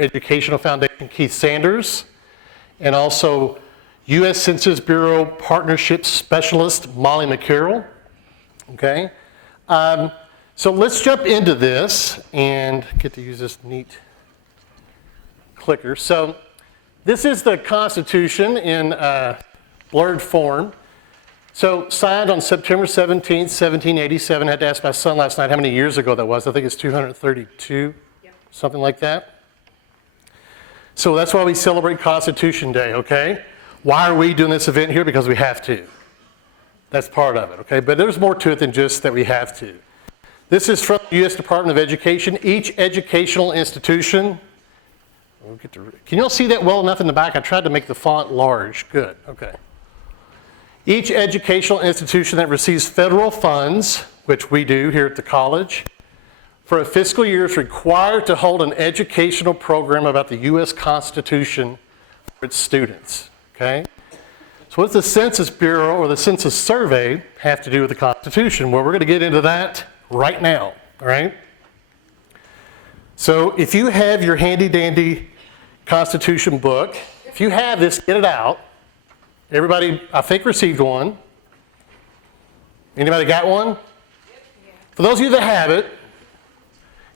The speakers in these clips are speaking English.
Educational Foundation, Keith Sanders, and also U.S. Census Bureau Partnership Specialist, Molly McCarroll. Okay? So let's jump into this and get to use this neat clicker. So this is the Constitution in blurred form. So signed on September 17th, 1787. I had to ask my son last night how many years ago that was. I think it's 232, something like that. So that's why we celebrate Constitution Day, okay? Why are we doing this event here? Because we have to. That's part of it, okay? But there's more to it than just that we have to. This is from the U.S. Department of Education. Each educational institution, can you all see that well enough in the back? I tried to make the font large. Good, okay. Each educational institution that receives federal funds, which we do here at the college, for a fiscal year is required to hold an educational program about the U.S. Constitution for its students, okay? So what does the Census Bureau or the Census Survey have to do with the Constitution? Well, we're going to get into that right now, all right? So if you have your handy-dandy Constitution book, if you have this, get it out. Everybody, I think, received one. Anybody got one? For those of you that have it,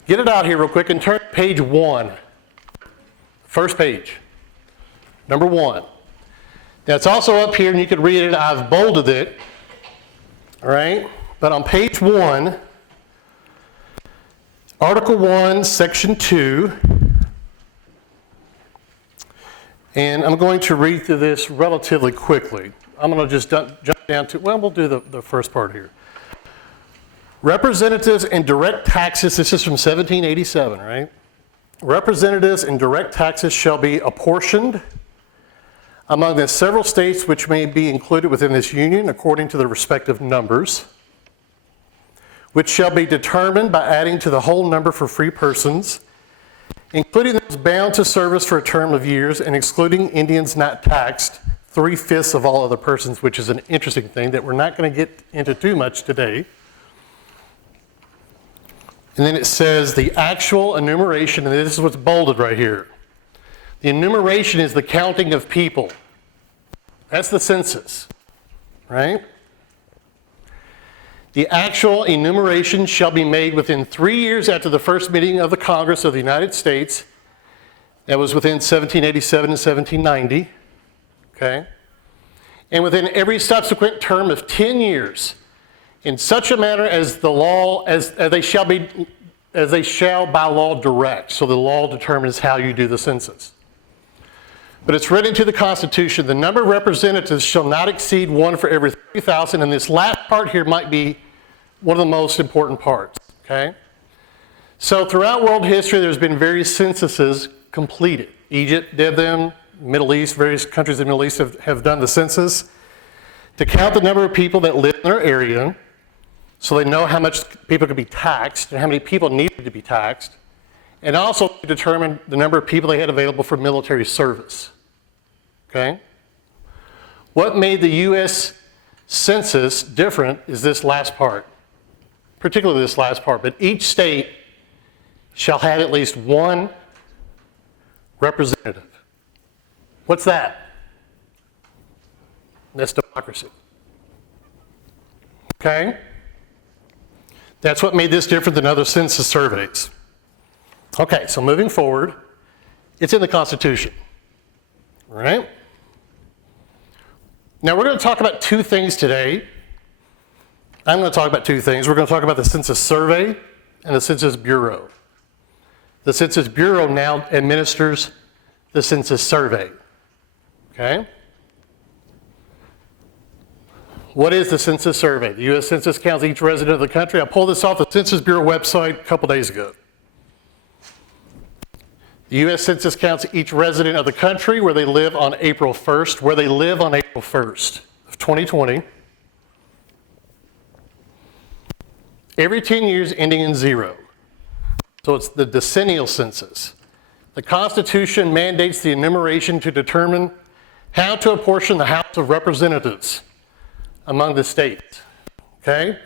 get it out here real quick and turn to page 1. First page. Number 1. Now it's also up here and you can read it. I've bolded it. All right? But on page 1, Article 1, Section 2, and I'm going to read through this relatively quickly. I'm going to just jump down to, well, we'll do the first part here. Representatives and direct taxes, this is from 1787, right? Representatives and direct taxes shall be apportioned among the several states which may be included within this union according to their respective numbers, which shall be determined by adding to the whole number for free persons, including those bound to service for a term of years and excluding Indians not taxed, 3/5 of all other persons, which is an interesting thing that we're not going to get into too much today. And then it says the actual enumeration, and this is what's bolded right here. The enumeration is the counting of people. That's the census, right? The actual enumeration shall be made within 3 years after the first meeting of the Congress of the United States. That was within 1787 and 1790, okay? And within every subsequent term of 10 years, in such a manner as the law, as they shall by law direct. So the law determines how you do the census. But it's written into the Constitution, the number of representatives shall not exceed 1 for every 3,000, and this last part here might be one of the most important parts, okay? So throughout world history, there's been various censuses completed. Egypt did them, Middle East, various countries in the Middle East have done the census to count the number of people that live in their area so they know how much people could be taxed and how many people needed to be taxed, and also to determine the number of people they had available for military service, okay? What made the U.S. Census different is this last part, particularly this last part, but each state shall have at least one representative. What's that? That's democracy. Okay? That's what made this different than other census surveys. Okay, so moving forward, it's in the Constitution. All right? Now we're going to talk about two things today. I'm going to talk about two things. We're going to talk about the Census Survey and the Census Bureau. The Census Bureau now administers the Census Survey. Okay? What is the Census Survey? The U.S. Census counts each resident of the country. I pulled this off the Census Bureau website a couple days ago. The U.S. Census counts each resident of the country where they live on April 1st, of 2020. Every 10 years ending in 0. So it's the decennial census. The Constitution mandates the enumeration to determine how to apportion the House of Representatives among the states. Okay?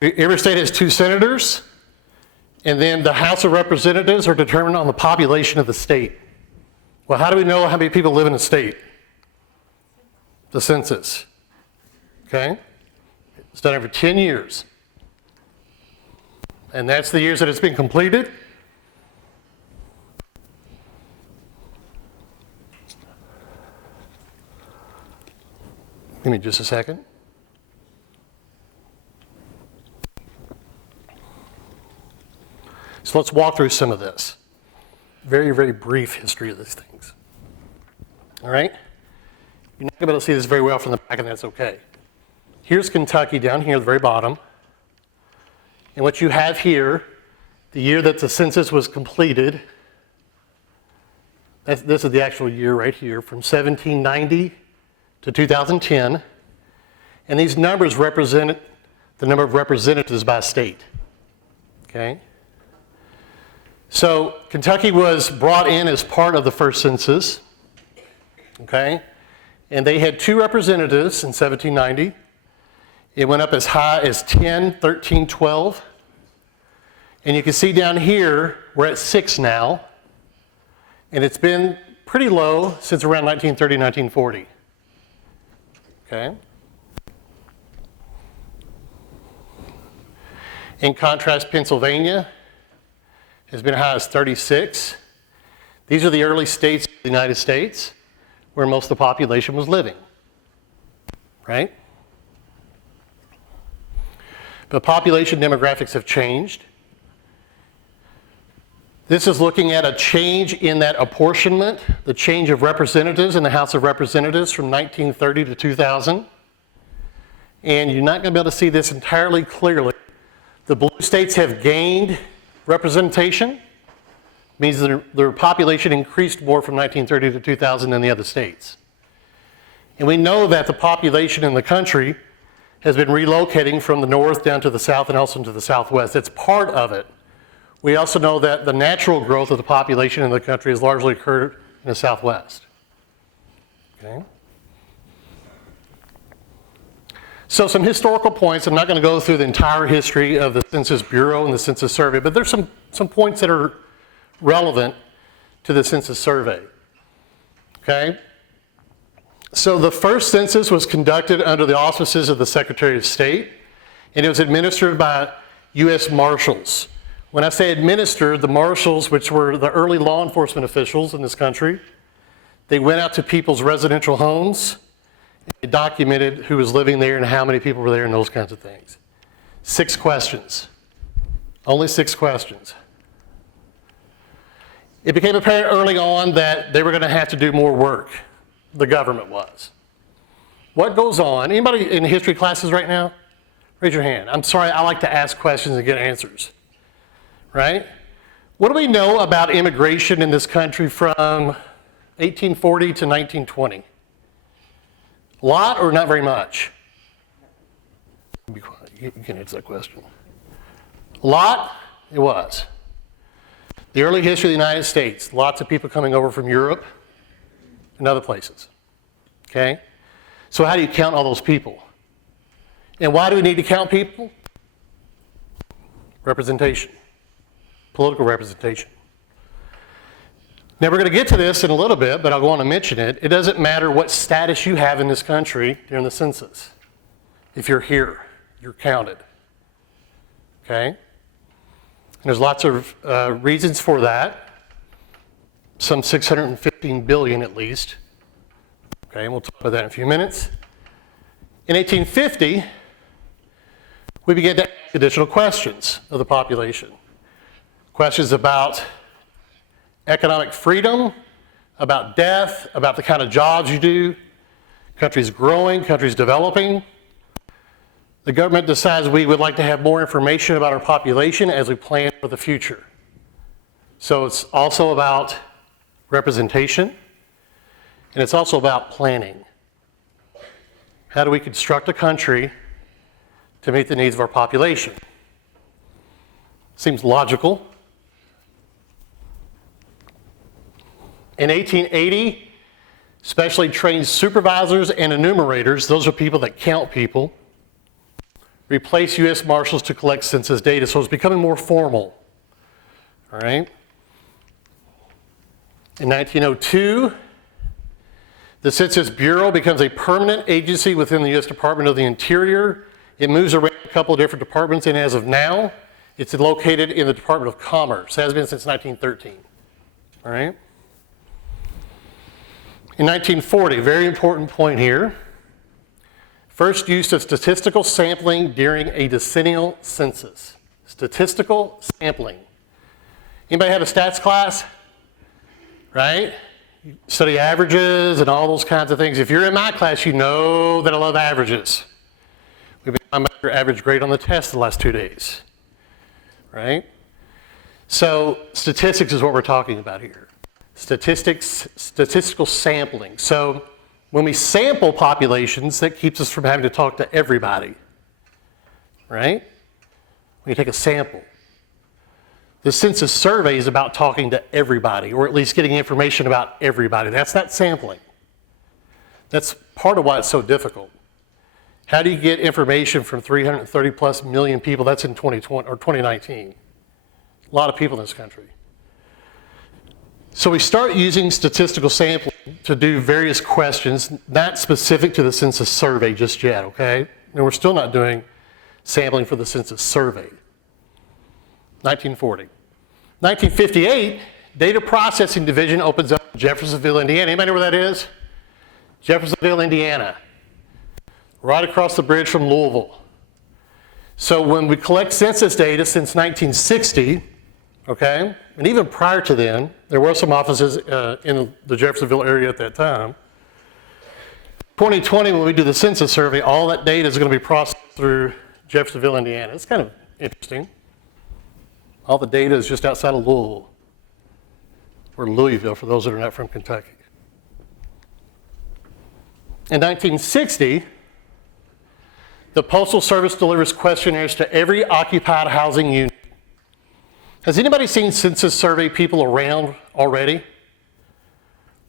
Every state has 2 senators, and then the House of Representatives are determined on the population of the state. Well, how do we know how many people live in a state? The census. Okay? It's done every 10 years. And that's the years that it's been completed. Give me just a second. So let's walk through some of this. Very, very brief history of these things. All right? You're not going to be able to see this very well from the back, and that's okay. Here's Kentucky down here at the very bottom. And what you have here, the year that the census was completed, this is the actual year right here, from 1790 to 2010. And these numbers represent the number of representatives by state. Okay? So Kentucky was brought in as part of the first census. Okay? And they had 2 representatives in 1790. It went up as high as 10, 13, 12. And you can see down here, we're at 6 now. And it's been pretty low since around 1930, 1940. Okay? In contrast, Pennsylvania has been as high as 36. These are the early states of the United States where most of the population was living. Right? But population demographics have changed. This is looking at a change in that apportionment, the change of representatives in the House of Representatives from 1930 to 2000. And you're not going to be able to see this entirely clearly. The blue states have gained representation, means their population increased more from 1930 to 2000 than the other states. And we know that the population in the country has been relocating from the north down to the south and also to the southwest. It's part of it. We also know that the natural growth of the population in the country has largely occurred in the southwest. Okay? So some historical points. I'm not going to go through the entire history of the Census Bureau and the Census Survey, but there's some points that are relevant to the Census Survey. Okay? So the first census was conducted under the auspices of the Secretary of State, and it was administered by U.S. Marshals. When I say administered, the marshals, which were the early law enforcement officials in this country, they went out to people's residential homes, and they documented who was living there and how many people were there and those kinds of things. 6 questions. Only 6 questions. It became apparent early on that they were going to have to do more work. The government was. What goes on? Anybody in history classes right now? Raise your hand. I'm sorry, I like to ask questions and get answers. Right? What do we know about immigration in this country from 1840 to 1920? A lot or not very much? Be quiet. You can answer that question. A lot? It was. The early history of the United States, lots of people coming over from Europe and other places. Okay? So how do you count all those people? And why do we need to count people? Representation. Political representation. Now we're going to get to this in a little bit, but I want to mention it. It doesn't matter what status you have in this country during the census. If you're here, you're counted. Okay? And there's lots of reasons for that. Some 615 billion at least. Okay, and we'll talk about that in a few minutes. In 1850, we began to ask additional questions of the population. Questions about economic freedom, about death, about the kind of jobs you do. Country's growing, country's developing. The government decides we would like to have more information about our population as we plan for the future. So it's also about representation, and it's also about planning. How do we construct a country to meet the needs of our population? Seems logical. In 1880, specially trained supervisors and enumerators, those are people that count people, replaced U.S. Marshals to collect census data, so it's becoming more formal. All right? In 1902, the Census Bureau becomes a permanent agency within the U.S. Department of the Interior. It moves around a couple of different departments, and as of now, it's located in the Department of Commerce. It has been since 1913. All right? In 1940, very important point here. First use of statistical sampling during a decennial census. Statistical sampling. Anybody have a stats class? Right? You study averages and all those kinds of things. If you're in my class, you know that I love averages. We've been talking about your average grade on the test the last 2 days. Right? So statistics is what we're talking about here. Statistical sampling. So when we sample populations, that keeps us from having to talk to everybody. Right? When you take a sample. The census survey is about talking to everybody, or at least getting information about everybody. That's not sampling. That's part of why it's so difficult. How do you get information from 330 plus million people? That's in 2020 or 2019. A lot of people in this country. So we start using statistical sampling to do various questions, not specific to the census survey just yet, okay? And we're still not doing sampling for the census survey. 1940. 1958, Data Processing Division opens up in Jeffersonville, Indiana. Anybody know where that is? Jeffersonville, Indiana. Right across the bridge from Louisville. So when we collect census data since 1960, okay, and even prior to then, there were some offices in the Jeffersonville area at that time. 2020, when we do the census survey, all that data is going to be processed through Jeffersonville, Indiana. It's kind of interesting. All the data is just outside of Louisville, or Louisville for those that are not from Kentucky. In 1960, the Postal Service delivers questionnaires to every occupied housing unit. Has anybody seen census survey people around already?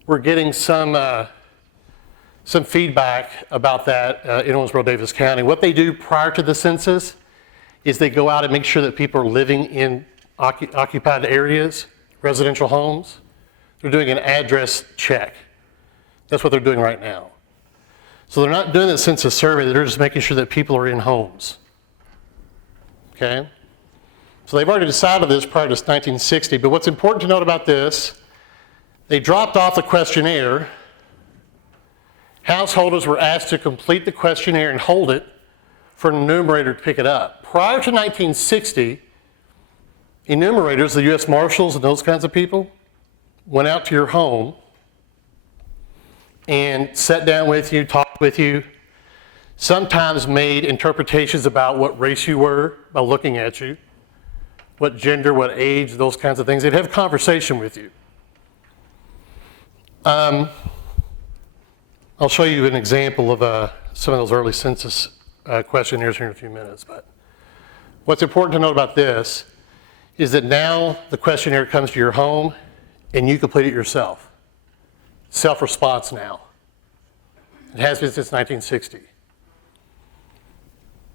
We're getting some feedback about that in Owensboro-Daviess County. What they do prior to the census is they go out and make sure that people are living in occupied areas, residential homes. They're doing an address check. That's what they're doing right now. So they're not doing the census survey, they're just making sure that people are in homes. Okay? So they've already decided this prior to 1960, but what's important to note about this, they dropped off the questionnaire. Householders were asked to complete the questionnaire and hold it for an enumerator to pick it up. Prior to 1960, enumerators, the U.S. Marshals and those kinds of people, went out to your home and sat down with you, talked with you, sometimes made interpretations about what race you were by looking at you, what gender, what age, those kinds of things. They'd have a conversation with you. I'll show you an example of some of those early census questionnaires here in a few minutes. But what's important to note about this is that now the questionnaire comes to your home and you complete it yourself. Self-response now. It has been since 1960.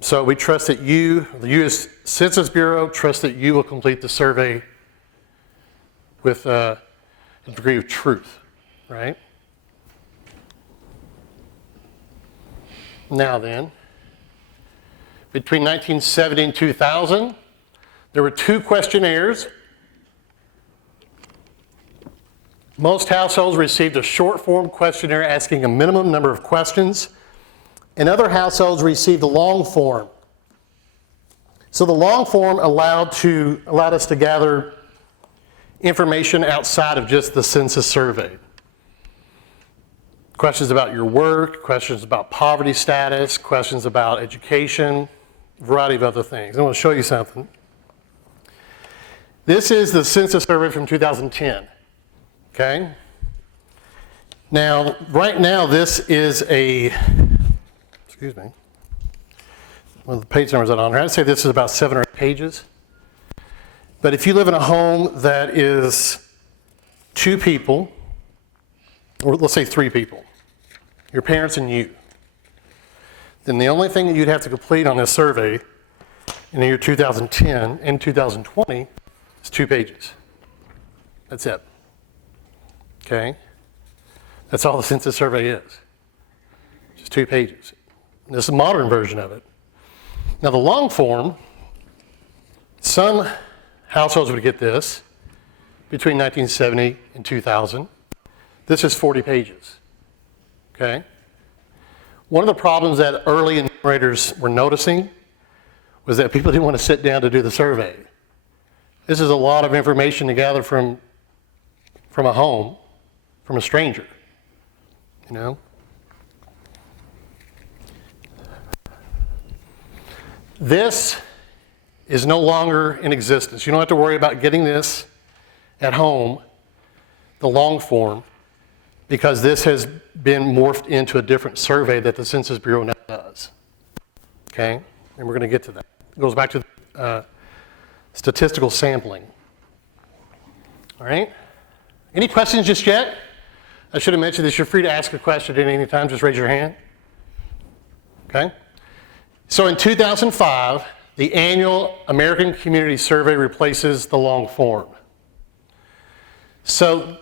So we trust that you, the U.S. Census Bureau, trust that you will complete the survey with a degree of truth, right? Now then, between 1970 and 2000, there were 2 questionnaires. Most households received a short form questionnaire asking a minimum number of questions, and other households received a long form. So the long form allowed us to gather information outside of just the census survey. Questions about your work, questions about poverty status, questions about education, a variety of other things. I want to show you something. This is the census survey from 2010. Okay? Now, right now, this is excuse me, one of the page numbers on here. I'd say this is about 7 or 8 pages. But if you live in a home that is 2 people, or let's say 3 people, your parents and you, then the only thing that you'd have to complete on this survey in the year 2010 and 2020 is 2 pages. That's it. Okay? That's all the census survey is. Just 2 pages. This is a modern version of it. Now the long form, some households would get this between 1970 and 2000. This is 40 pages. Okay? One of the problems that early enumerators were noticing was that people didn't want to sit down to do the survey. This is a lot of information to gather from a home, from a stranger, you know? This is no longer in existence. You don't have to worry about getting this at home, the long form, because this has been morphed into a different survey that the Census Bureau now does. Okay? And we're going to get to that. It goes back to statistical sampling. All right? Any questions just yet? I should have mentioned this. You're free to ask a question at any time. Just raise your hand. Okay? So in 2005, the annual American Community Survey replaces the long form. So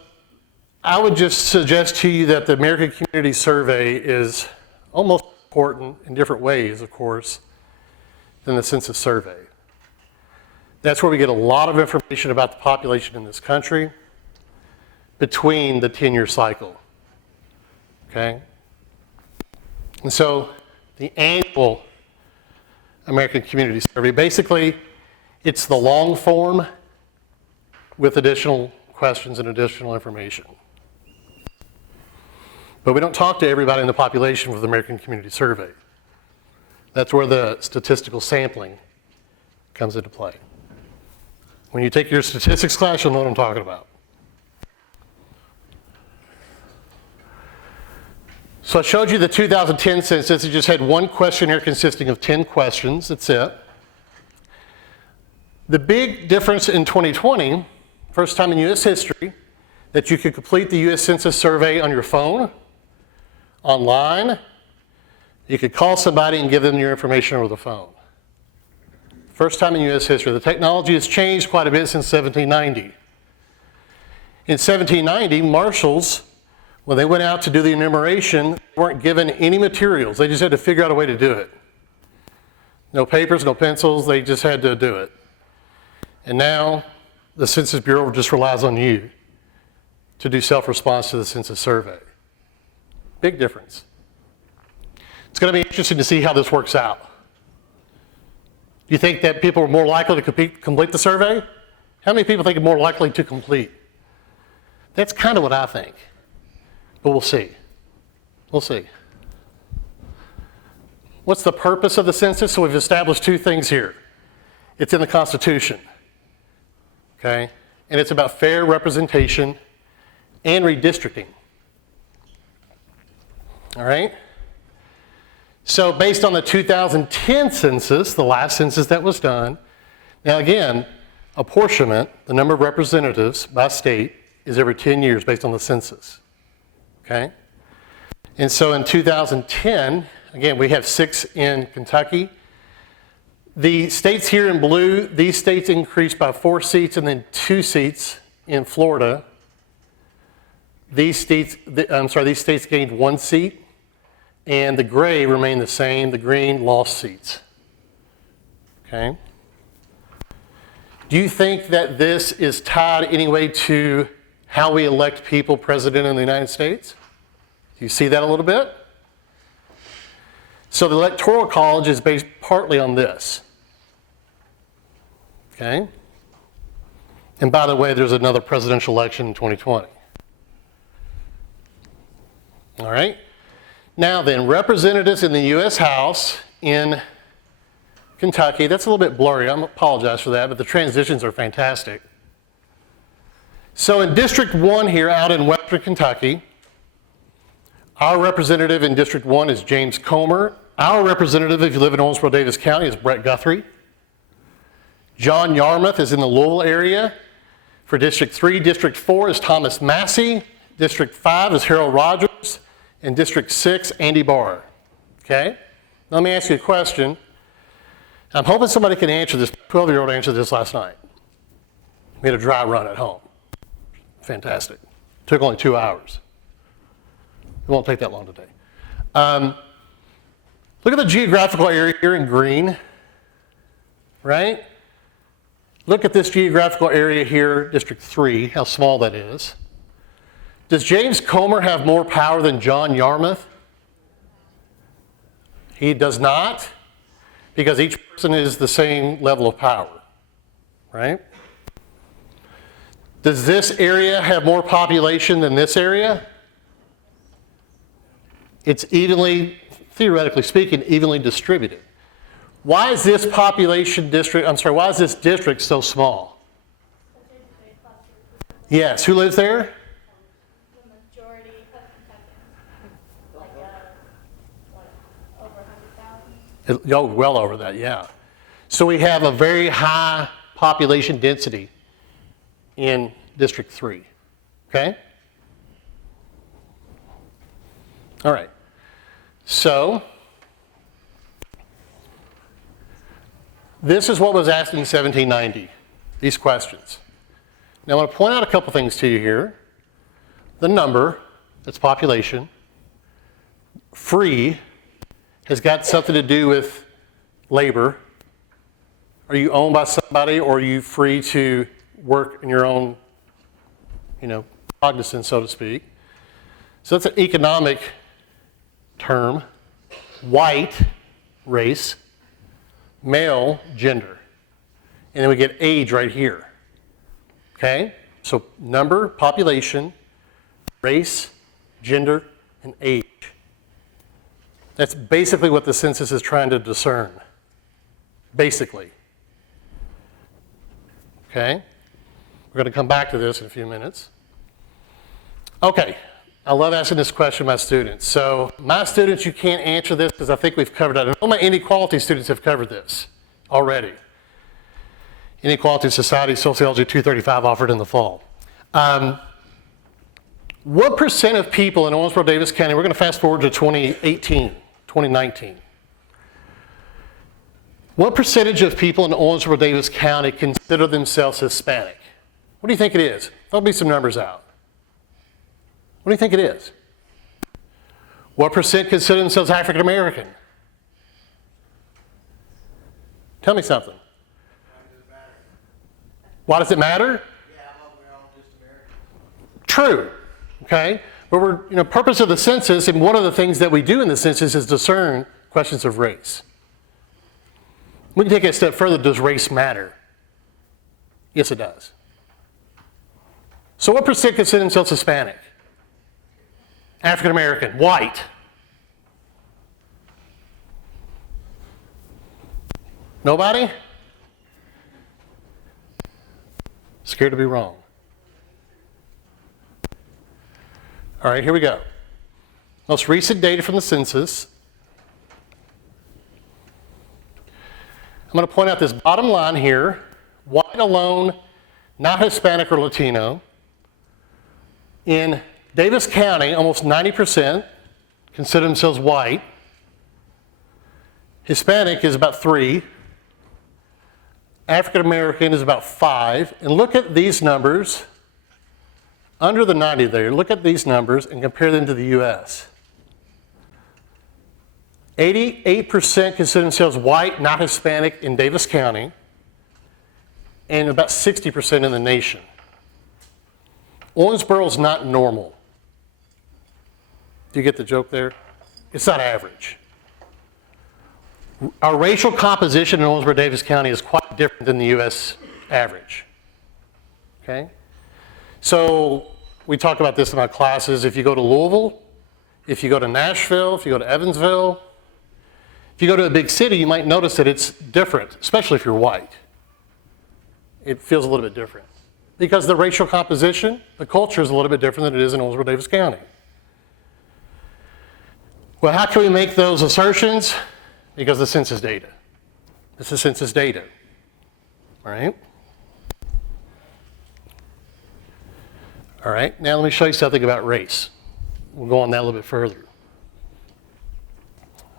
I would just suggest to you that the American Community Survey is almost important in different ways, of course, than the Census Survey. That's where we get a lot of information about the population in this country between the 10-year cycle. Okay? And so the annual American Community Survey, basically, it's the long form with additional questions and additional information. But we don't talk to everybody in the population with the American Community Survey. That's where the statistical sampling comes into play. When you take your statistics class, you'll know what I'm talking about. So I showed you the 2010 census. It just had one questionnaire consisting of 10 questions. That's it. The big difference in 2020, first time in U.S. history, that you could complete the U.S. Census survey on your phone, online. You could call somebody and give them your information over the phone. First time in U.S. history. The technology has changed quite a bit since 1790. In 1790, marshals, when they went out to do the enumeration, they weren't given any materials. They just had to figure out a way to do it. No papers, no pencils, they just had to do it. And now, the Census Bureau just relies on you to do self-response to the census survey. Big difference. It's going to be interesting to see how this works out. Do you think that people are more likely to complete the survey? How many people think are more likely to complete? That's kind of what I think. But we'll see. We'll see. What's the purpose of the census? So we've established 2 things here. It's in the Constitution. Okay? And it's about fair representation and redistricting. All right? So based on the 2010 census, the last census that was done, now again, apportionment, the number of representatives by state, is every 10 years based on the census. Okay? And so in 2010, again, we have 6 in Kentucky. The states here in blue, these states increased by 4 seats and then 2 seats in Florida. These states gained 1 seat, and the gray remained the same. The green lost seats. Okay? Do you think that this is tied anyway to how we elect people president in the United States? Do you see that a little bit? So the Electoral College is based partly on this. Okay? And by the way, there's another presidential election in 2020. All right? Now then, representatives in the U.S. House in Kentucky, that's a little bit blurry. I apologize for that, but the transitions are fantastic. So in District 1 here out in Western Kentucky, our representative in District 1 is James Comer. Our representative, if you live in Owensboro-Daviess County, is Brett Guthrie. John Yarmouth is in the Louisville area. For District 3, District 4 is Thomas Massey. District 5 is Harold Rogers. And District 6, Andy Barr. Okay? Let me ask you a question. I'm hoping somebody can answer this. 12-year-old answered this last night. We had a dry run at home. Fantastic. Took only 2 hours. It won't take that long today. Look at the geographical area here in green, right? Look at this geographical area here, District 3, how small that is. Does James Comer have more power than John Yarmouth? He does not, because each person is the same level of power, right? Does this area have more population than this area? It's evenly, theoretically speaking, evenly distributed. Why is this why is this district so small? Yes, who lives there? The majority of Kentuckians. Like, over 100,000? Oh, well over that, yeah. So we have a very high population density in District 3, okay? All right, so this is what was asked in 1790, these questions. Now I want to point out a couple things to you here. The number, that's population. Free has got something to do with labor. Are you owned by somebody, or are you free to work in your own, cognizance, so to speak? So that's an economic term. White, race. Male, gender. And then we get age right here. Okay? So number, population, race, gender, and age. That's basically what the census is trying to discern. Basically. Okay? We're going to come back to this in a few minutes. Okay. I love asking this question to my students. So my students, you can't answer this because I think we've covered that. All my inequality students have covered this already. Inequality Society, Sociology 235 offered in the fall. What percent of people in Owensboro-Daviess County, we're going to fast forward to 2019. What percentage of people in Owensboro-Daviess County consider themselves Hispanic? What do you think it is? There'll be some numbers out. What do you think it is? What percent consider themselves African American? Tell me something. Why does it matter? Yeah, we're all just American. True. Okay? But purpose of the census, and one of the things that we do in the census is discern questions of race. We can take it a step further. Does race matter? Yes, it does. So what percent consider themselves Hispanic? African American, white. Nobody? Scared to be wrong. All right, here we go. Most recent data from the census. I'm going to point out this bottom line here. White alone, not Hispanic or Latino. In Davis County, almost 90% consider themselves white. Hispanic is about 3. African American is about 5. And look at these numbers. Under the 90 there, look at these numbers and compare them to the U.S. 88% consider themselves white, not Hispanic in Davis County, and about 60% in the nation. Owensboro is not normal. Do you get the joke there? It's not average. Our racial composition in Owensboro-Daviess County is quite different than the U.S. average. Okay? So we talk about this in our classes. If you go to Louisville, if you go to Nashville, if you go to Evansville, if you go to a big city, you might notice that it's different, especially if you're white. It feels a little bit different. Because the racial composition, the culture is a little bit different than it is in Owensboro-Daviess County. Well, how can we make those assertions? Because the census data. This is census data. All right? All right, now let me show you something about race. We'll go on that a little bit further.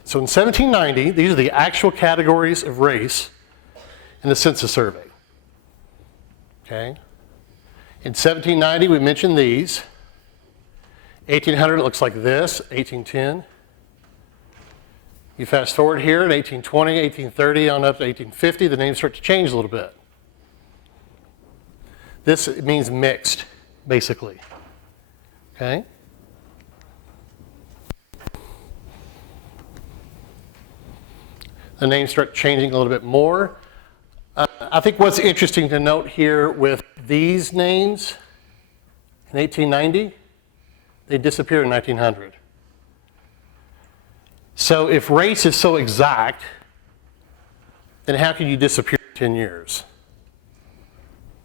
So in 1790, these are the actual categories of race in the census survey. Okay? In 1790, we mentioned these. 1800, it looks like this, 1810. You fast forward here at 1820, 1830, on up to 1850, the names start to change a little bit. This means mixed, basically. Okay? The names start changing a little bit more. I think what's interesting to note here with these names, in 1890, they disappeared in 1900. So if race is so exact, then how can you disappear in 10 years?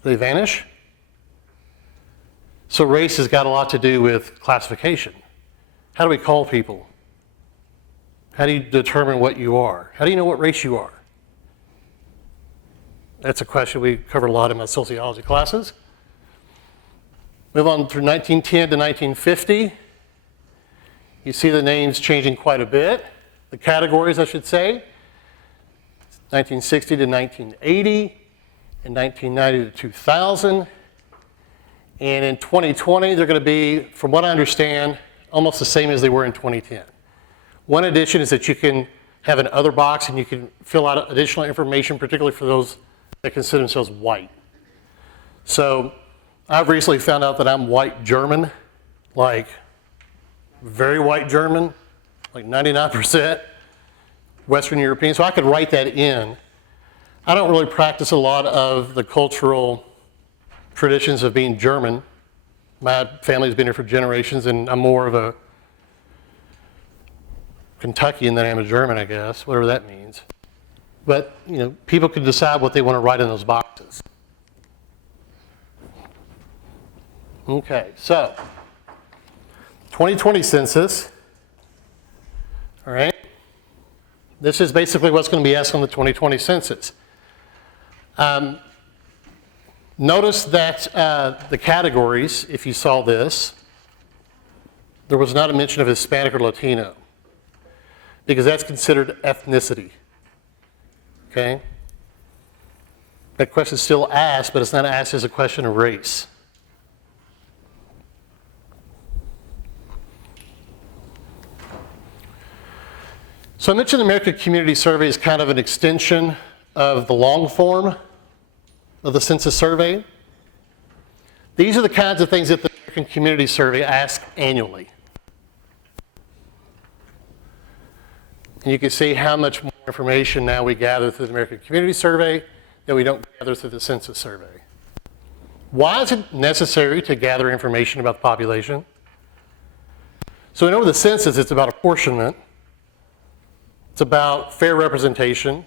Do they vanish? So race has got a lot to do with classification. How do we call people? How do you determine what you are? How do you know what race you are? That's a question we covered a lot in my sociology classes. Move on through 1910 to 1950. You see the names changing quite a bit. The categories, I should say. 1960 to 1980, and 1990 to 2000. And in 2020, they're going to be, from what I understand, almost the same as they were in 2010. One addition is that you can have an other box and you can fill out additional information, particularly for those that consider themselves white. So I've recently found out that I'm white German, like very white German, like 99% Western European. So I could write that in. I don't really practice a lot of the cultural traditions of being German. My family's been here for generations, and I'm more of a Kentuckian than I am a German, I guess, whatever that means. But, you know, people can decide what they want to write in those boxes. Okay, so 2020 census, all right? This is basically what's going to be asked on the 2020 census. Notice that the categories, if you saw this, there was not a mention of Hispanic or Latino, because that's considered ethnicity. Okay? That question is still asked, but it's not asked as a question of race. So I mentioned the American Community Survey is kind of an extension of the long form of the Census Survey. These are the kinds of things that the American Community Survey asks annually. And you can see how much more information now we gather through the American Community Survey that we don't gather through the Census Survey. Why is it necessary to gather information about the population? So we know with the census, it's about apportionment. It's about fair representation.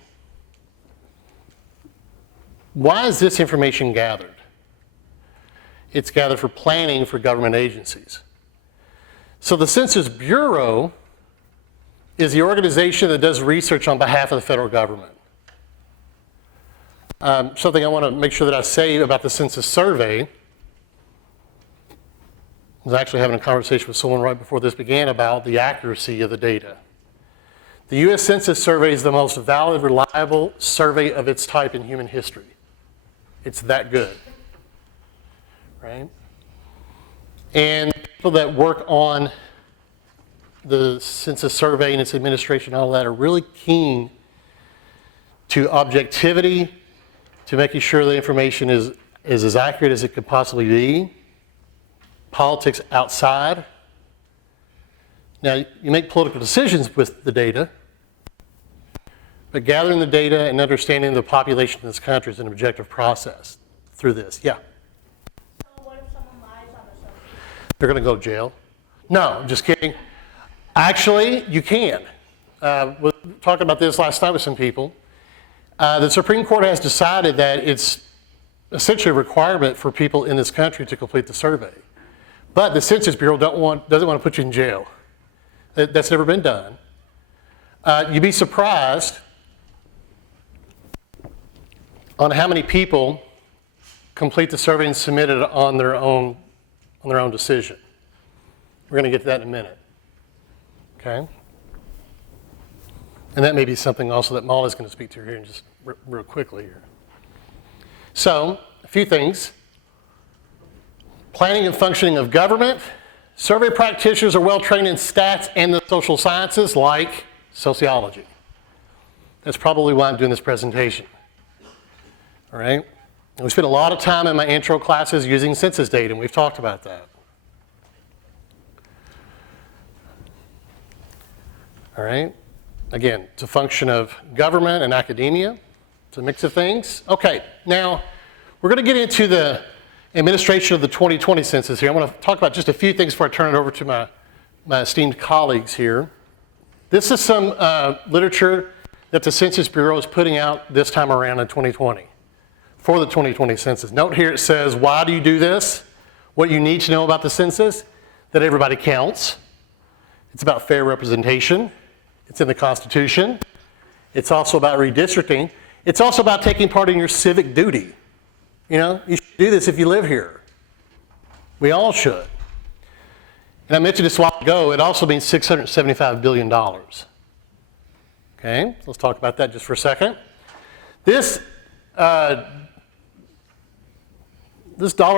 Why is this information gathered? It's gathered for planning for government agencies. So the Census Bureau is the organization that does research on behalf of the federal government. Something I want to make sure that I say about the Census Survey, I was actually having a conversation with someone right before this began about the accuracy of the data. The U.S. Census Survey is the most valid, reliable survey of its type in human history. It's that good, right? And people that work on the Census Survey and its administration and all that are really keen to objectivity, to making sure the information is as accurate as it could possibly be. Politics outside. Now, you make political decisions with the data, but gathering the data and understanding the population in this country is an objective process through this. Yeah? So what if someone lies on the census? They're going to go to jail. No, I'm just kidding. Actually, you can. We talked about this last night with some people. The Supreme Court has decided that it's essentially a requirement for people in this country to complete the survey. But the Census Bureau doesn't want to put you in jail. That's never been done. You'd be surprised on how many people complete the survey and submit it on their own decision. We're going to get to that in a minute. Okay? And that may be something also that Molly's going to speak to here in just real quickly here. So, a few things. Planning and functioning of government. Survey practitioners are well trained in stats and the social sciences like sociology. That's probably why I'm doing this presentation. All right? And we spent a lot of time in my intro classes using census data, and we've talked about that. All right? Again, it's a function of government and academia. It's a mix of things. Okay, now we're going to get into the administration of the 2020 census here. I want to talk about just a few things before I turn it over to my esteemed colleagues here. This is some literature that the Census Bureau is putting out this time around in 2020 for the 2020 census. Note here it says, why do you do this? What you need to know about the census, that everybody counts. It's about fair representation. It's in the Constitution. It's also about redistricting. It's also about taking part in your civic duty. You know, you should do this if you live here. We all should. And I mentioned this a while ago, it also means $675 billion. Okay, so let's talk about that just for a second. This dollar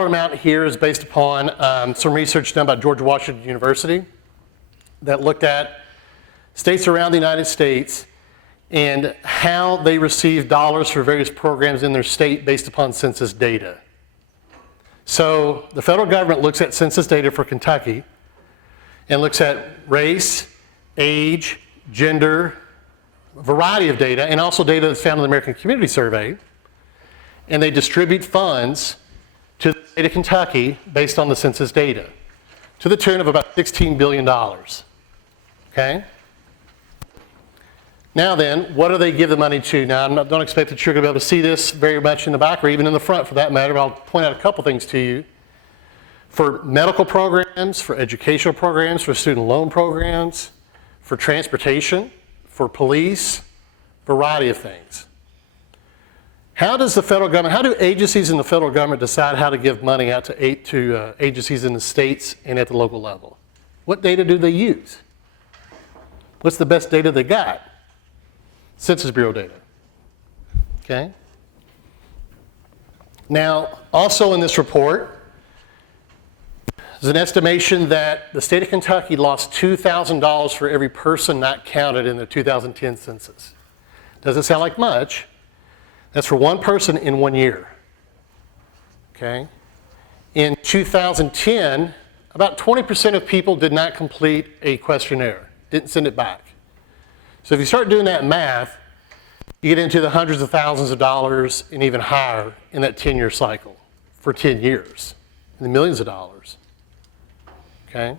amount here is based upon some research done by George Washington University that looked at states around the United States and how they receive dollars for various programs in their state based upon census data. So the federal government looks at census data for Kentucky and looks at race, age, gender, a variety of data, and also data that's found in the American Community Survey, and they distribute funds to the state of Kentucky based on the census data to the tune of about $16 billion. Okay? Now then, what do they give the money to? Now, don't expect that you're going to be able to see this very much in the back or even in the front for that matter, but I'll point out a couple things to you. For medical programs, for educational programs, for student loan programs, for transportation, for police, variety of things. How does the federal government, how do agencies in the federal government decide how to give money out to agencies in the states and at the local level? What data do they use? What's the best data they got? Census Bureau data. Okay? Now, also in this report, there's an estimation that the state of Kentucky lost $2,000 for every person not counted in the 2010 census. Doesn't sound like much. That's for one person in 1 year. Okay? In 2010, about 20% of people did not complete a questionnaire, didn't send it back. So if you start doing that math, you get into the hundreds of thousands of dollars and even higher in that 10-year cycle for 10 years, in the millions of dollars. Okay?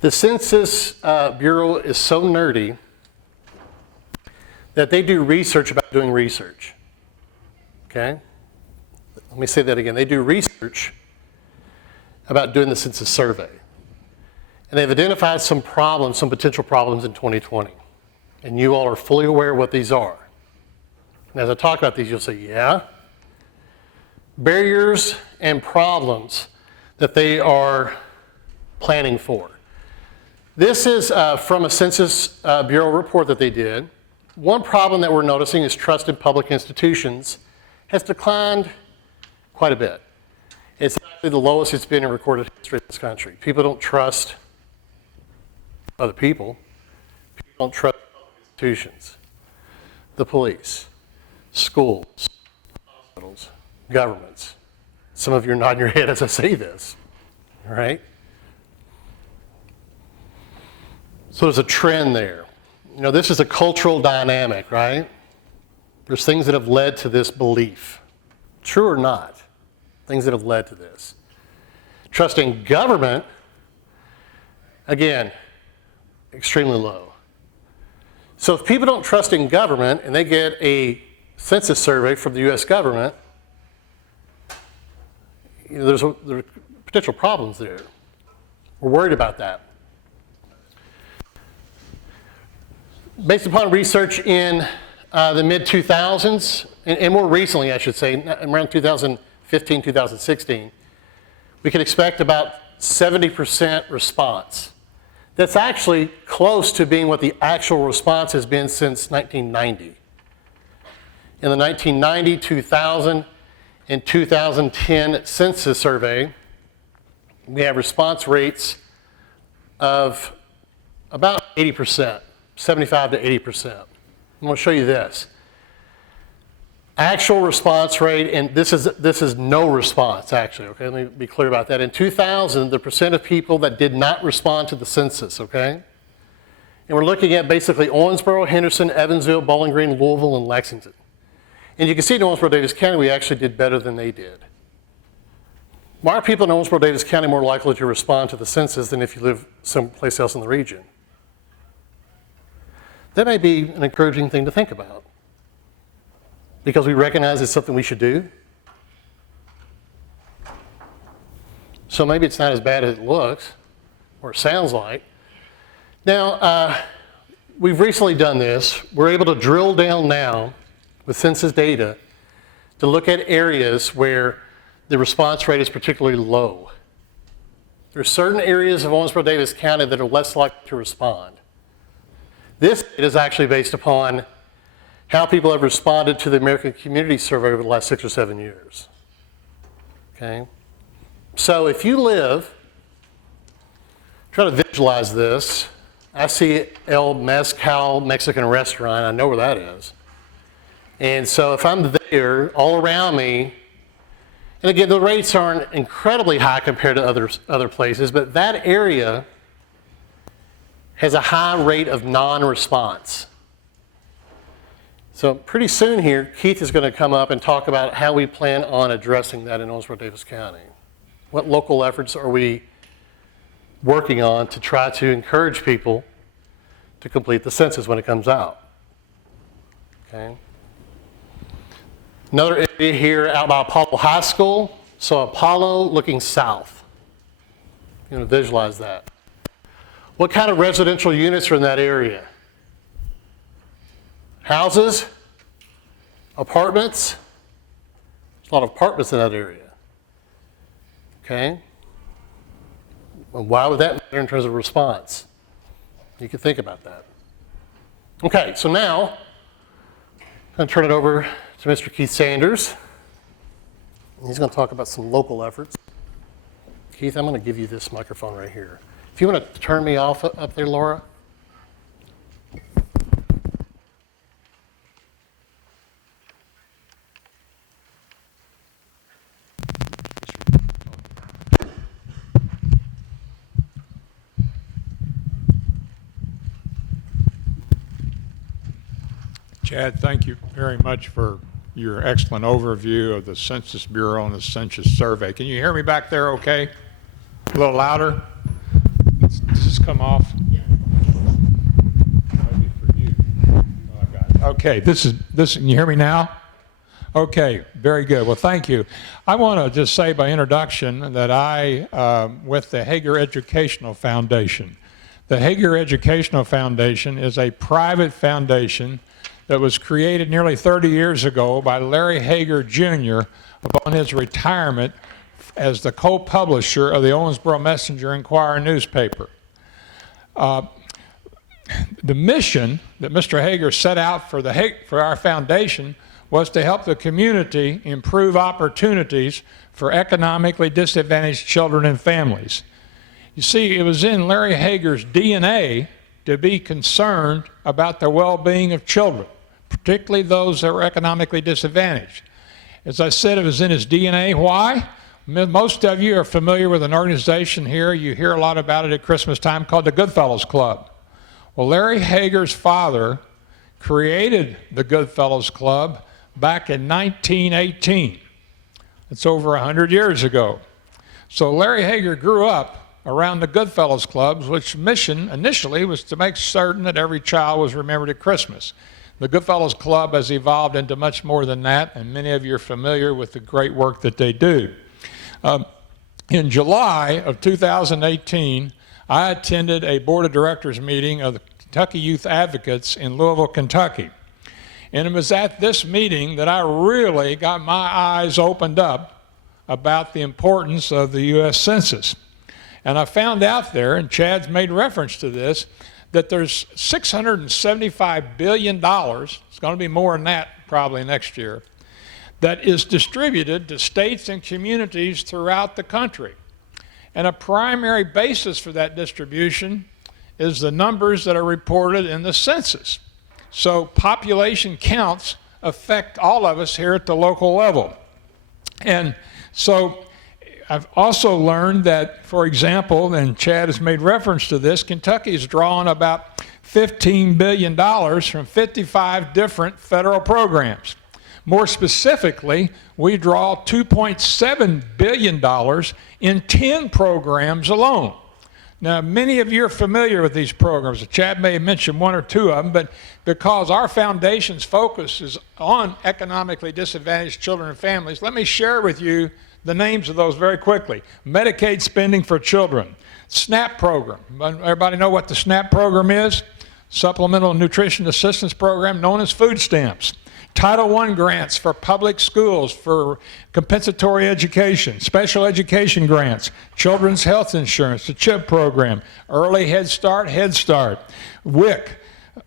The Census Bureau is so nerdy that they do research about doing research. Okay? Let me say that again. They do research about doing the census survey. And they've identified some problems, some potential problems in 2020. And you all are fully aware of what these are. And as I talk about these, you'll say, yeah. Barriers and problems that they are planning for. This is from a Census Bureau report that they did. One problem that we're noticing is trust in public institutions has declined quite a bit. It's actually the lowest it's been in recorded history in this country. People don't trust other people. People don't trust public institutions, the police, schools, hospitals, governments. Some of you are nodding your head as I say this, all right? So there's a trend there. You know, this is a cultural dynamic, right? There's things that have led to this belief. True or not, things that have led to this. Trusting government, again, extremely low. So if people don't trust in government and they get a census survey from the U.S. government, you know, there are potential problems there. We're worried about that. Based upon research in the mid-2000s, and more recently, I should say, around 2015, 2016, we can expect about 70% response. That's actually close to being what the actual response has been since 1990. in the 1990, 2000, and 2010 census survey, we have response rates of about 80%, 75 to 80%. I'm going to show you this. Actual response rate, and this is no response actually, okay? Let me be clear about that. In 2000, the percent of people that did not respond to the census, okay? And we're looking at basically Owensboro, Henderson, Evansville, Bowling Green, Louisville, and Lexington. And you can see in Owensboro-Daviess County, we actually did better than they did. Why are people in Owensboro-Daviess County more likely to respond to the census than if you live someplace else in the region? That may be an encouraging thing to think about, because we recognize it's something we should do. So maybe it's not as bad as it looks or sounds like. Now, we've recently done this. We're able to drill down now with census data to look at areas where the response rate is particularly low. There are certain areas of Owensboro-Daviess County that are less likely to respond. This is actually based upon how people have responded to the American Community Survey over the last 6 or 7 years. Okay? So if you live, try to visualize this. I see El McCarroll Mexican restaurant. I know where that is. And so if I'm there, all around me, and again, the rates aren't incredibly high compared to other places, but that area has a high rate of non-response. So pretty soon here, Keith is going to come up and talk about how we plan on addressing that in Owensboro-Daviess County. What local efforts are we working on to try to encourage people to complete the census when it comes out? Okay. Another area here out by Apollo High School. So Apollo looking south. You're going to visualize that. What kind of residential units are in that area? Houses? Apartments? There's a lot of apartments in that area. Okay? Well, why would that matter in terms of response? You can think about that. Okay, so now I'm going to turn it over to Mr. Keith Sanders. He's going to talk about some local efforts. Keith, I'm going to give you this microphone right here. If you want to turn me off up there, Laura. Chad, thank you very much for your excellent overview of the Census Bureau and the Census Survey. Can you hear me back there okay? A little louder? Does this come off? Yeah. Maybe for you. Oh, I got it. Okay, this, can you hear me now? Okay, very good. Well, thank you. I want to just say by introduction that I, with the Hager Educational Foundation. The Hager Educational Foundation is a private foundation that was created nearly 30 years ago by Larry Hager Jr. upon his retirement as the co-publisher of the Owensboro Messenger-Inquirer newspaper. The mission that Mr. Hager set out for our foundation was to help the community improve opportunities for economically disadvantaged children and families. You see, it was in Larry Hager's DNA to be concerned about the well-being of children, particularly those that were economically disadvantaged. As I said, it was in his DNA. Why? Most of you are familiar with an organization here. You hear a lot about it at Christmas time called the Goodfellows Club. Well, Larry Hager's father created the Goodfellows Club back in 1918. That's over 100 years ago. So Larry Hager grew up around the Goodfellows Clubs, which mission initially was to make certain that every child was remembered at Christmas. The Goodfellows Club has evolved into much more than that, and many of you are familiar with the great work that they do. In July of 2018, I attended a board of directors meeting of the Kentucky Youth Advocates in Louisville, Kentucky. And it was at this meeting that I really got my eyes opened up about the importance of the U.S. Census. And I found out there, and Chad's made reference to this, that there's $675 billion, it's going to be more than that probably next year, that is distributed to states and communities throughout the country. And a primary basis for that distribution is the numbers that are reported in the census. So population counts affect all of us here at the local level. And so I've also learned that, for example, and Chad has made reference to this, Kentucky's drawn about $15 billion from 55 different federal programs. More specifically, we draw $2.7 billion in 10 programs alone. Now, many of you are familiar with these programs. Chad may have mentioned one or two of them, but because our foundation's focus is on economically disadvantaged children and families, let me share with you the names of those very quickly. Medicaid spending for children, SNAP program. Everybody know what the SNAP program is? Supplemental Nutrition Assistance Program, known as food stamps. Title I grants for public schools for compensatory education, special education grants, children's health insurance, the CHIP program, early Head Start, WIC,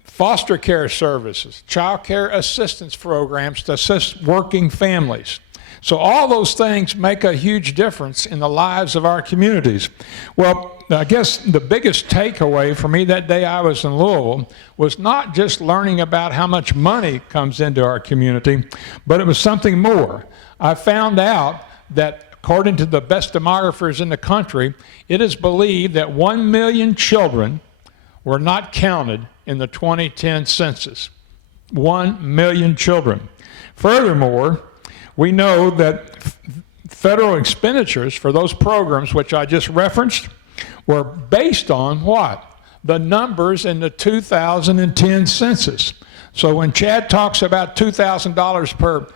foster care services, child care assistance programs to assist working families. So all those things make a huge difference in the lives of our communities. Well, I guess the biggest takeaway for me that day I was in Louisville was not just learning about how much money comes into our community, but it was something more. I found out that according to the best demographers in the country, it is believed that 1 million children were not counted in the 2010 census. 1 million children. Furthermore, we know that federal expenditures for those programs, which I just referenced, were based on what? The numbers in the 2010 census. So when Chad talks about $2,000 per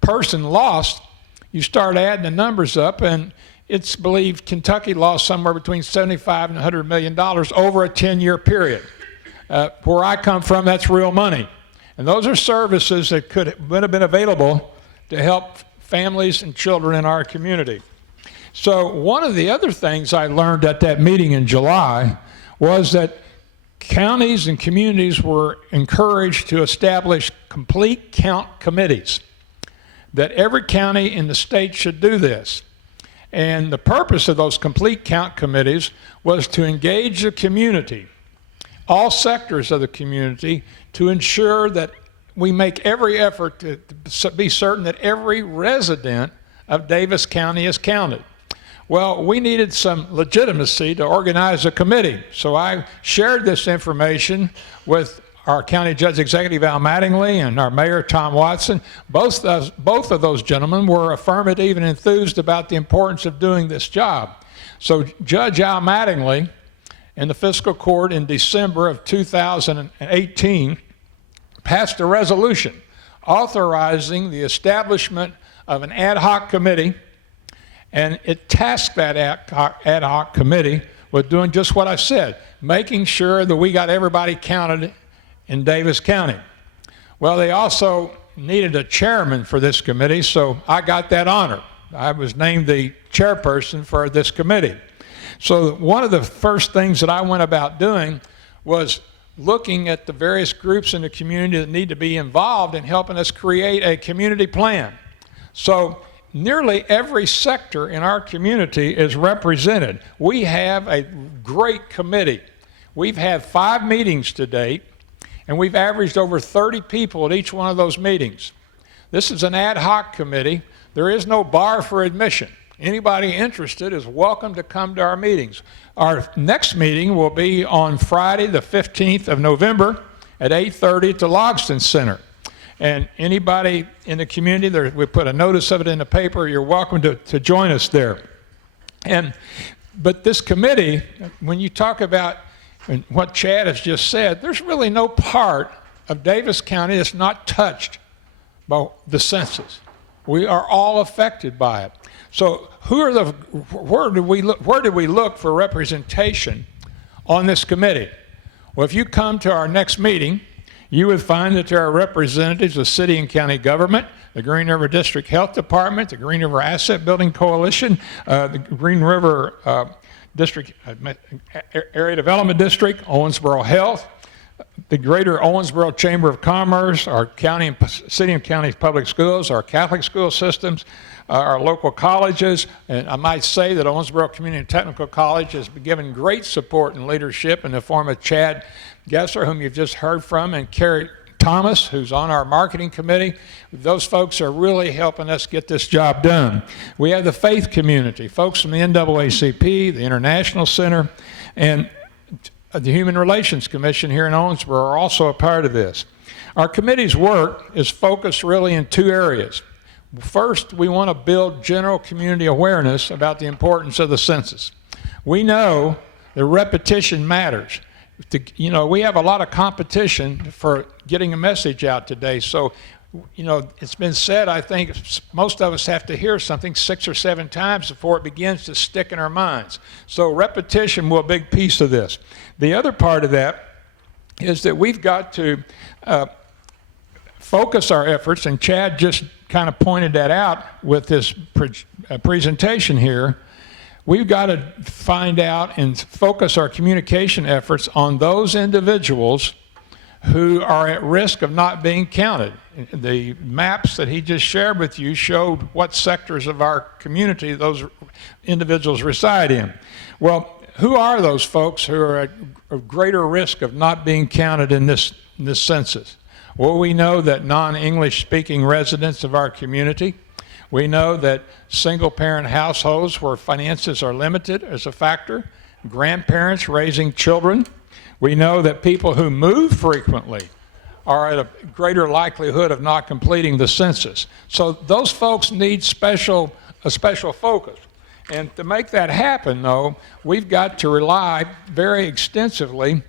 person lost, you start adding the numbers up, and it's believed Kentucky lost somewhere between $75 and $100 million over a 10-year period. Where I come from, that's real money. And those are services that would have been available to help families and children in our community. So one of the other things I learned at that meeting in July was that counties and communities were encouraged to establish complete count committees, that every county in the state should do this. And the purpose of those complete count committees was to engage the community, all sectors of the community, to ensure that we make every effort to be certain that every resident of Daviess County is counted. Well, we needed some legitimacy to organize a committee, so I shared this information with our County Judge Executive Al Mattingly and our Mayor Tom Watson. Both of those gentlemen were affirmative and enthused about the importance of doing this job. So Judge Al Mattingly in the fiscal court in December of 2018 passed a resolution authorizing the establishment of an ad hoc committee, and it tasked that ad hoc committee with doing just what I said, making sure that we got everybody counted in Daviess County. Well, they also needed a chairman for this committee, so I got that honor. I was named the chairperson for this committee. So one of the first things that I went about doing was looking at the various groups in the community that need to be involved in helping us create a community plan. So nearly every sector in our community is represented. We have a great committee. We've had 5 meetings to date, and we've averaged over 30 people at each one of those meetings. This is an ad hoc committee. There is no bar for admission. Anybody interested is welcome to come to our meetings. Our next meeting will be on Friday, the 15th of November at 8:30 at the Logston Center. And anybody in the community, we put a notice of it in the paper, you're welcome to join us there. But this committee, when you talk about what Chad has just said, there's really no part of Daviess County that's not touched by the census. We are all affected by it. So where do we look for representation on this committee? Well, if you come to our next meeting, you would find that there are representatives of city and county government, the Green River District Health Department, the Green River Asset Building Coalition, the Green River District Area Development District, Owensboro Health, the Greater Owensboro Chamber of Commerce, our county and city and county public schools, our Catholic school systems, our local colleges, and I might say that Owensboro Community Technical College has been given great support and leadership in the form of Chad Gesser, whom you've just heard from, and Carrie Thomas, who's on our marketing committee. Those folks are really helping us get this job done. We have the faith community, folks from the NAACP, the International Center, and the Human Relations Commission here in Owensboro are also a part of this. Our committee's work is focused really in two areas. First, we want to build general community awareness about the importance of the census. We know that repetition matters. We have a lot of competition for getting a message out today. So, it's been said, I think most of us have to hear something 6 or 7 times before it begins to stick in our minds. So repetition will be a big piece of this. The other part of that is that we've got to focus our efforts, and Chad just kind of pointed that out with this presentation here. We've got to find out and focus our communication efforts on those individuals who are at risk of not being counted. The maps that he just shared with you showed what sectors of our community those individuals reside in. Well, who are those folks who are at greater risk of not being counted in this census? Well, we know that non-English speaking residents of our community. We know that single-parent households where finances are limited is a factor. Grandparents raising children. We know that people who move frequently are at a greater likelihood of not completing the census. So those folks need a special focus. And to make that happen, though, we've got to rely very extensively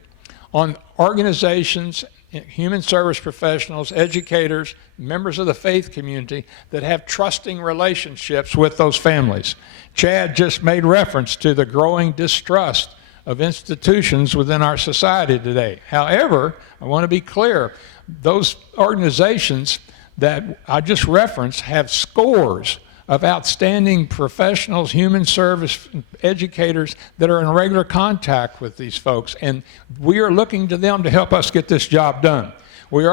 on organizations, human service professionals, educators, members of the faith community that have trusting relationships with those families. Chad just made reference to the growing distrust of institutions within our society today. However, I want to be clear, those organizations that I just referenced have scores of outstanding professionals, human service educators that are in regular contact with these folks, and we are looking to them to help us get this job done. We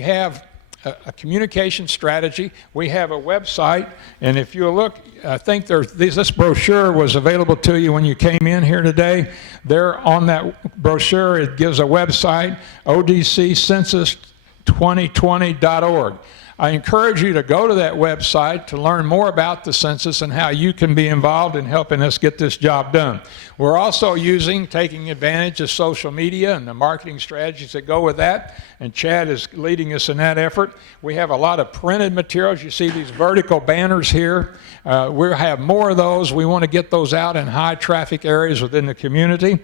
have a communication strategy. We have a website, and if you look, I think this brochure was available to you when you came in here today. There on that brochure, it gives a website, odccensus2020.org. I encourage you to go to that website to learn more about the census and how you can be involved in helping us get this job done. We're also taking advantage of social media and the marketing strategies that go with that, and Chad is leading us in that effort. We have a lot of printed materials. You see these vertical banners here. We'll have more of those. We want to get those out in high traffic areas within the community.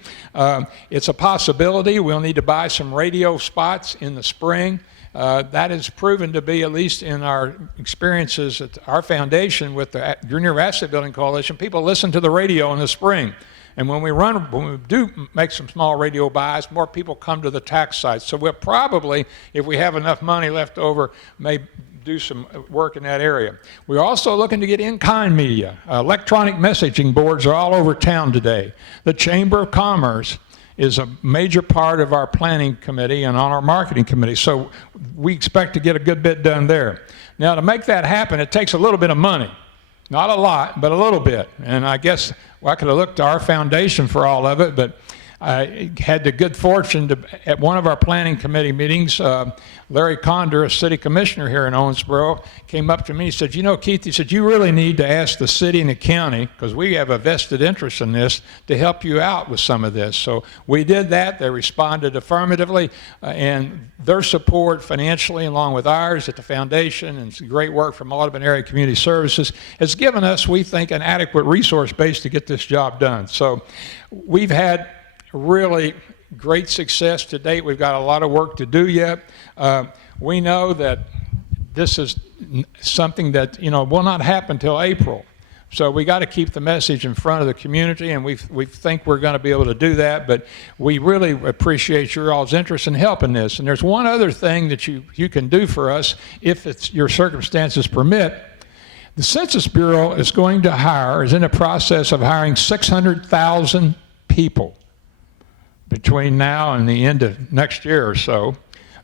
It's a possibility. We'll need to buy some radio spots in the spring. That has proven to be, at least in our experiences at our foundation with the Junior Asset Building Coalition, people listen to the radio in the spring. And when we do make some small radio buys, more people come to the tax sites. So we'll probably, if we have enough money left over, may do some work in that area. We're also looking to get in-kind media. Electronic messaging boards are all over town today. The Chamber of Commerce is a major part of our planning committee and on our marketing committee. So we expect to get a good bit done there. Now, to make that happen, it takes a little bit of money. Not a lot, but a little bit. And I guess I could have looked to our foundation for all of it, but I had the good fortune to, at one of our planning committee meetings, Larry Condor, a city commissioner here in Owensboro, came up to me and said, Keith, he said, you really need to ask the city and the county, because we have a vested interest in this, to help you out with some of this. So we did that. They responded affirmatively, and their support financially, along with ours at the foundation, and some great work from Audubon Area Community Services, has given us, we think, an adequate resource base to get this job done. So we've had really great success to date. We've got a lot of work to do yet. We know that this is something that will not happen till April. So we got to keep the message in front of the community, and we think we're going to be able to do that. But we really appreciate your all's interest in helping this. And there's one other thing that you can do for us if your circumstances permit. The Census Bureau is in the process of hiring 600,000 people. between now and the end of next year or so,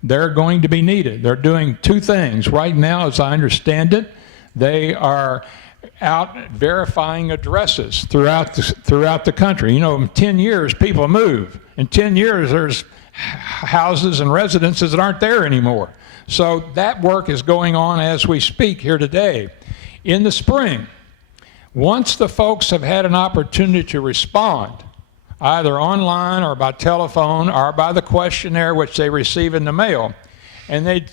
they're going to be needed. They're doing two things. Right now, as I understand it, they are out verifying addresses throughout the country. You know, in 10 years, people move. In 10 years, there's houses and residences that aren't there anymore. So that work is going on as we speak here today. In the spring, once the folks have had an opportunity to respond, either online or by telephone or by the questionnaire which they receive in the mail, and they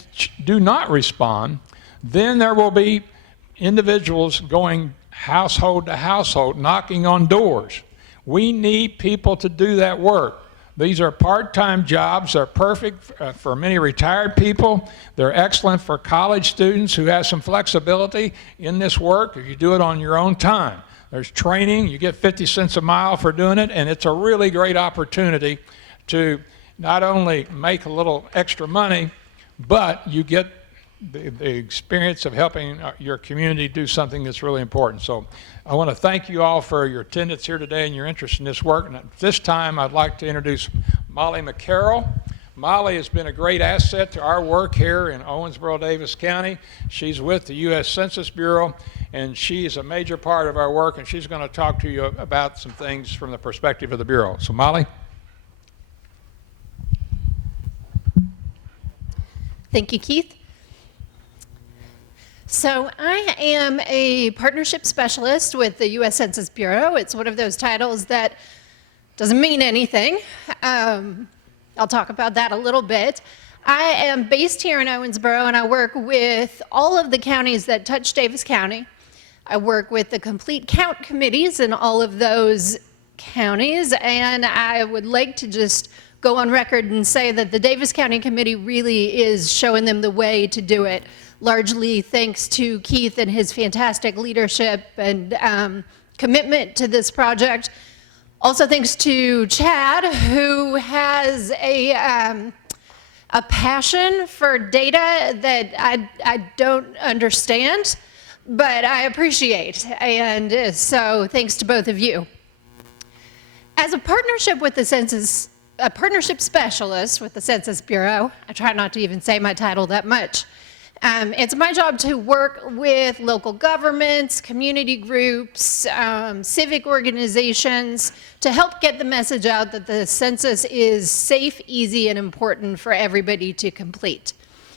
do not respond, then there will be individuals going household to household, knocking on doors. We need people to do that work. These are part-time jobs. They're perfect for many retired people. They're excellent for college students who have some flexibility in this work if you do it on your own time. There's training. You get 50 cents a mile for doing it, and it's a really great opportunity to not only make a little extra money, but you get the experience of helping your community do something that's really important. So I want to thank you all for your attendance here today and your interest in this work. And at this time, I'd like to introduce Molly McCarroll. Molly has been a great asset to our work here in Owensboro-Daviess County. She's with the U.S. Census Bureau, and she is a major part of our work, and she's going to talk to you about some things from the perspective of the Bureau. So Molly? Thank you, Keith. So I am a partnership specialist with the U.S. Census Bureau. It's one of those titles that doesn't mean anything. I'll talk about that a little bit. I am based here in Owensboro, and I work with all of the counties that touch Daviess County. I work with the complete count committees in all of those counties, and I would like to just go on record and say that the Daviess County Committee really is showing them the way to do it, largely thanks to Keith and his fantastic leadership and commitment to this project. Also thanks to Chad, who has a passion for data that I don't understand, but I appreciate. And so thanks to both of you. As a partnership with the Census, a partnership specialist with the Census Bureau, I try not to even say my title that much. It's my job to work with local governments, community groups, civic organizations to help get the message out that the census is safe, easy, and important for everybody to complete.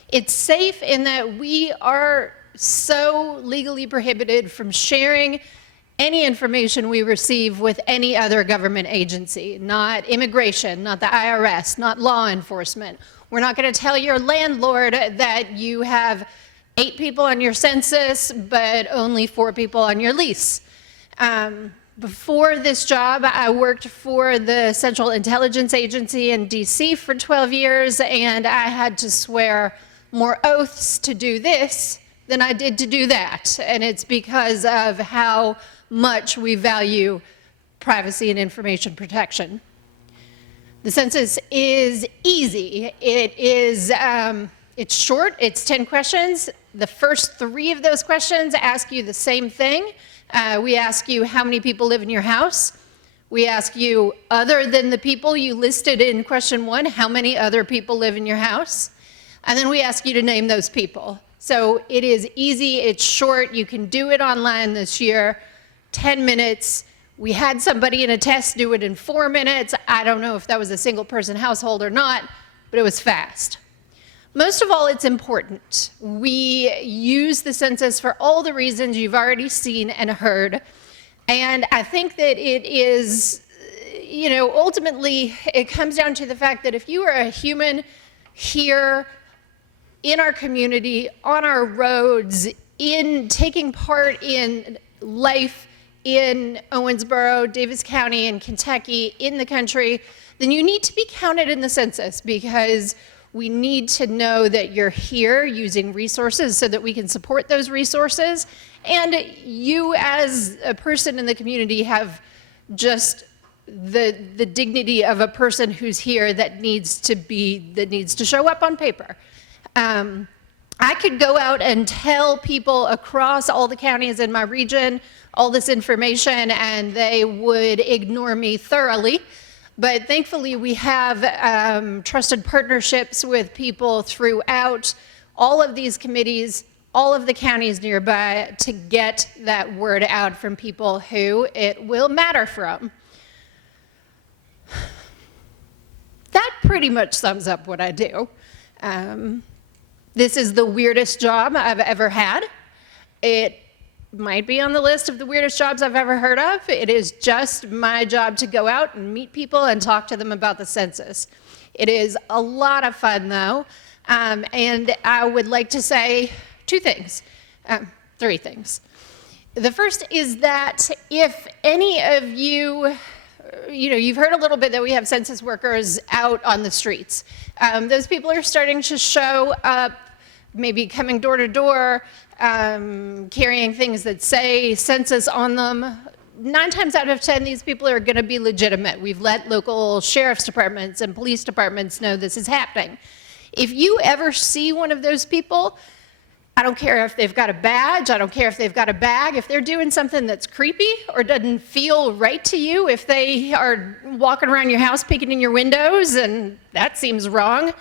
It's safe in that we are so legally prohibited from sharing any information we receive with any other government agency, not immigration, not the IRS, not law enforcement. We're not going to tell your landlord that you have 8 people on your census, but only 4 people on your lease. Before this job, I worked for the Central Intelligence Agency in DC for 12 years, and I had to swear more oaths to do this than I did to do that. And it's because of how much we value privacy and information protection. The census is easy. It's short, it's 10 questions. The first 3 of those questions ask you the same thing. We ask you how many people live in your house. We ask you, other than the people you listed in question 1, how many other people live in your house? And then we ask you to name those people. So it is easy, it's short, you can do it online this year, 10 minutes. We had somebody in a test do it in 4 minutes. I don't know if that was a single person household or not, but it was fast. Most of all, it's important. We use the census for all the reasons you've already seen and heard. And I think that it is, ultimately, it comes down to the fact that if you are a human here in our community, on our roads, in taking part in life in Owensboro, Daviess County, and Kentucky, in the country, then you need to be counted in the census, because we need to know that you're here using resources so that we can support those resources. And you as a person in the community have just the dignity of a person who's here that needs to show up on paper. I could go out and tell people across all the counties in my region all this information, and they would ignore me thoroughly. But thankfully, we have trusted partnerships with people throughout all of these committees, all of the counties nearby, to get that word out from people who it will matter from. That pretty much sums up what I do. This is the weirdest job I've ever had. It might be on the list of the weirdest jobs I've ever heard of. It is just my job to go out and meet people and talk to them about the census. It is a lot of fun, though, and I would like to say three things. The first is that if any of you, you've heard a little bit that we have census workers out on the streets. Those people are starting to show up, maybe coming door to door, carrying things that say census on them. 9 times out of 10, these people are going to be legitimate. We've let local sheriff's departments and police departments know this is happening. If you ever see one of those people, I don't care if they've got a badge, I don't care if they've got a bag, if they're doing something that's creepy or doesn't feel right to you, if they are walking around your house peeking in your windows and that seems wrong,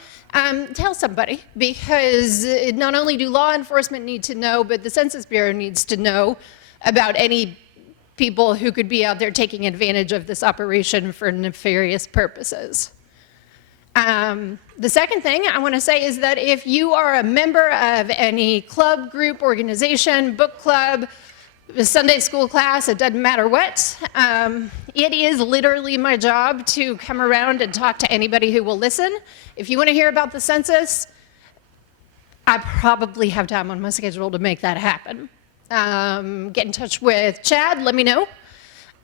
tell somebody, because not only do law enforcement need to know, but the Census Bureau needs to know about any people who could be out there taking advantage of this operation for nefarious purposes. The second thing I want to say is that if you are a member of any club, group, organization, book club, Sunday school class, it doesn't matter what, it is literally my job to come around and talk to anybody who will listen. If you want to hear about the census, I probably have time on my schedule to make that happen. Get in touch with Chad, let me know.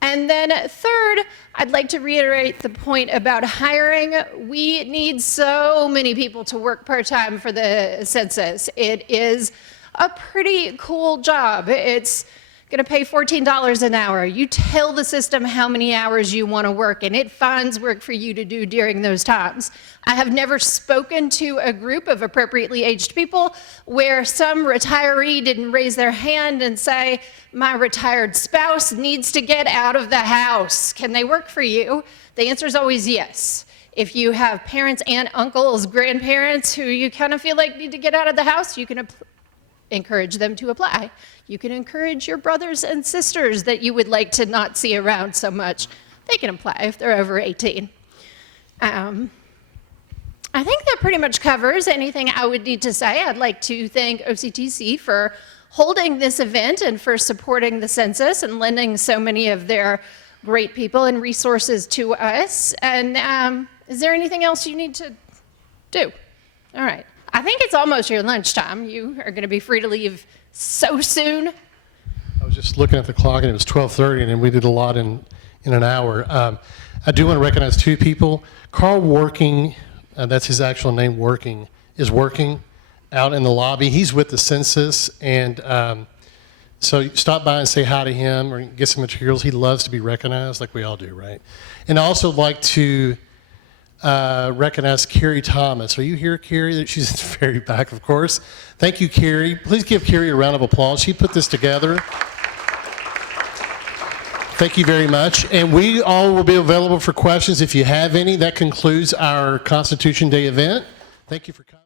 And then third, I'd like to reiterate the point about hiring. We need so many people to work part-time for the census. It is a pretty cool job. It's going to pay $14 an hour. You tell the system how many hours you want to work, and it finds work for you to do during those times. I have never spoken to a group of appropriately aged people where some retiree didn't raise their hand and say, my retired spouse needs to get out of the house. Can they work for you? The answer is always yes. If you have parents, aunts, uncles, grandparents who you kind of feel like need to get out of the house, you can encourage them to apply. You can encourage your brothers and sisters that you would like to not see around so much. They can apply if they're over 18. I think that pretty much covers anything I would need to say. I'd like to thank OCTC for holding this event and for supporting the census and lending so many of their great people and resources to us. And is there anything else you need to do? All right. I think it's almost your lunchtime. You are going to be free to leave so soon. I was just looking at the clock, and it was 12:30, and we did a lot in an hour. I do want to recognize 2 people. Carl Working, that's his actual name, Working, is working out in the lobby. He's with the census, and so stop by and say hi to him or get some materials. He loves to be recognized, like we all do, right? And I also like to recognize Carrie Thomas. Are you here, Carrie? She's in the very back, of course. Thank you, Carrie. Please give Carrie a round of applause. She put this together. Thank you very much. And we all will be available for questions if you have any. That concludes our Constitution Day event. Thank you for coming.